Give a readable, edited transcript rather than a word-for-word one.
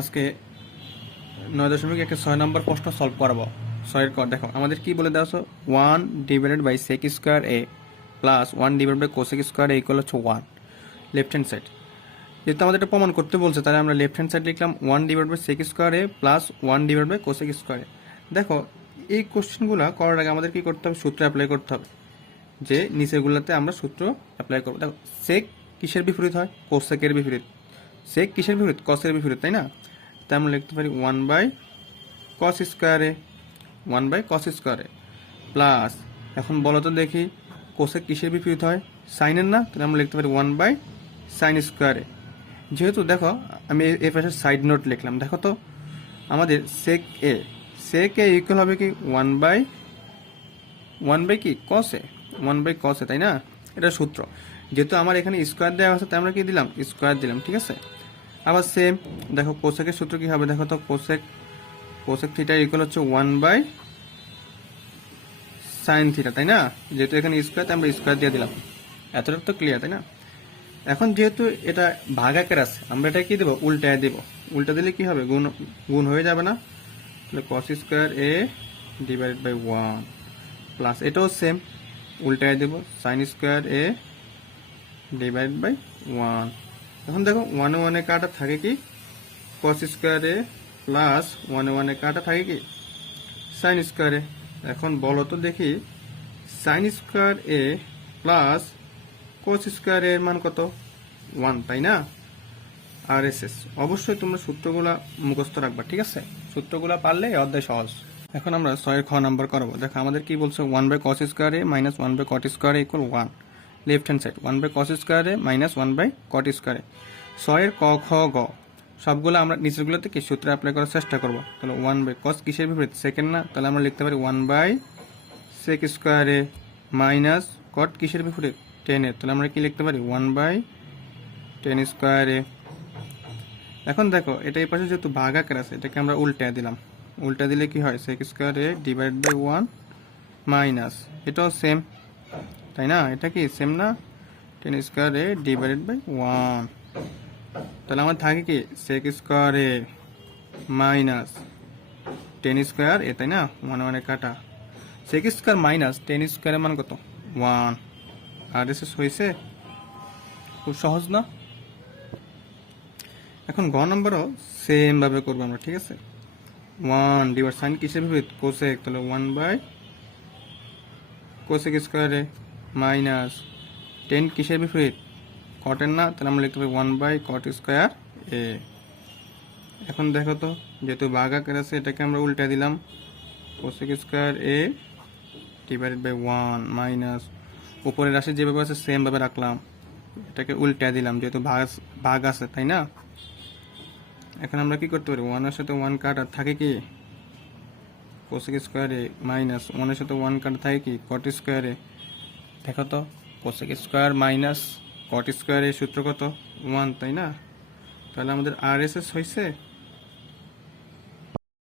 আজকে 9.6 নম্বর প্রশ্ন সলভ করবো। 6 ক দেখো আমাদের কি বলে দেওয়া আছে 1 divided by sec square a plus 1 divided by cosec square a equal হচ্ছে 1 লেফট হ্যান্ড সাইড। যেহেতু আমাদের এটা প্রমাণ করতে বলছে তাহলে আমরা লেফট হ্যান্ড সাইড লিখলাম 1 divide by sec square a plus 1 divide by cosec square a। দেখো এই কোশ্চেনগুলো করার আগে আমাদের কি করতে হবে, সূত্র অ্যাপ্লাই করতে হবে। যে নিচেরগুলোতে আমরা সূত্র অ্যাপ্লাই করবো। দেখো sec কিসের বিপরীত হয়, কোসেকের বিপরীত। sec কিসের বিপরীত, কসের বিপরীত, তাই না? তাই আমরা লিখতে পারি 1 by cos square a, 1 by cos square a plus, এখন বলো তো দেখি কোসেক কিসের বিপরীত হয়, সাইনের না? তাহলে আমরা লিখতে পারি 1 বাই সাইন স্কয়ার a। যেহেতু দেখো আমি এই পাশে সাইড নোট লিখলাম, দেখো তো আমাদের sec a ইকুয়াল হবে কি 1 বাই কি cos a, 1 by cos a, তাই না? এটা সূত্র। যেহেতু আমার এখানে স্কয়ার দেওয়া আছে তাই আমরা কি দিলাম, স্কয়ার দিলাম, ঠিক আছে। আবার সেম দেখো কোসেকের সূত্র কি হবে, দেখো তো কোসেক থিটা ইকুয়াল হচ্ছে 1 বাই সাইন থিটা, তাই না? যেহেতু এখানে স্কয়ার তাই আমরা স্কয়ার দিয়ে দিলাম। এতটা তো ক্লিয়ার, তাই না? এখন যেহেতু এটা ভাগাকার আছে আমরা এটা কি দেবো, উল্টায় দেব। উল্টা দিলে কি হবে, গুণ হয়ে যাবে না? তাহলে cos square a divided by 1 plus এটাও সেম উল্টায় দেব, sine square a divide by 1। এখন দেখো 1 এ 1 এ কাটা থাকে কি, cos স্কয়ার a প্লাস 1 এ 1 এ কাটা থাকে কি, সাইন স্কয়ার a। এখন বলো তো দেখি sign square a plus cos square a এর মান কত, 1, তাই না? আর এস এস অবশ্যই তোমরা সূত্রগুলা মুখস্থ রাখবা, ঠিক আছে? সূত্রগুলা পারলে এই অধ্যায় সহজ। এখন আমরা 6 এর খ নাম্বার করবো। দেখো আমাদের কি বলছে 1 by cos square a minus 1 by cot square a equal 1 left hand side, 1 by cos square a minus 1 by cot square a। 6 এর ক খ গ সবগুলো আমরা নিচেরগুলোতে কি সূত্র অ্যাপ্লাই করার চেষ্টা করবো। তাহলে 1 বাই cos কিসের বিপরীত, সেকেন্ড না? তাহলে আমরা লিখতে পারি 1 by sec square a minus cot কিসের বিপরীত, tan এর। তাহলে আমরা কি লিখতে পারি 1 বাই tan স্কয়ার a। এখন দেখো এটা এই পাশে যেহেতু ভাগাকার আছে এটাকে আমরা উল্টা দিলাম। উল্টা দিলে কি হয়, sec square a divide by 1 minus এটাও সেম, তাই না? এটা কি সেম না, tan square a divided by 1। তাহলে আমার থাকে কি sec square a minus tan square a, তাই না? 1 1 এ কাটা sec square minus tan square এর মান কত, 1। আর এসে হয়েছে, খুব সহজ না? এখন গ নম্বরও সেম ভাবে করবো আমরা, ঠিক আছে। 1 ডিভাইড সাইন কিসের বিপরীত, কোসেক। তাহলে 1 by cosec square a minus 10 কিসের বিপরীত, কটের না? তাহলে আমরা লিখতে পারি 1 বাই cot স্কয়ার a। এখন দেখো তো যেহেতু ভাগাকার আছে এটাকে আমরা উল্টা দিলাম, cosec square a divided by 1 minus উপরের রাশি যেভাবে আছে সেম ভাবে রাখলাম, এটাকে উল্টা দিলাম যেহেতু ভাগ আছে, তাই না? এখন আমরা কি করতে পারি, 1 এর সাথে 1 কাটা থাকে কি কোসেক স্কয়ার a মাইনাস 1 এর সাথে 1 কাটা থাকে কি cot স্কয়ার a। দেখো তো cosec square minus cot square a সূত্র কত, 1, তাই না? তাহলে আমাদের আর এস এস হয়েছে।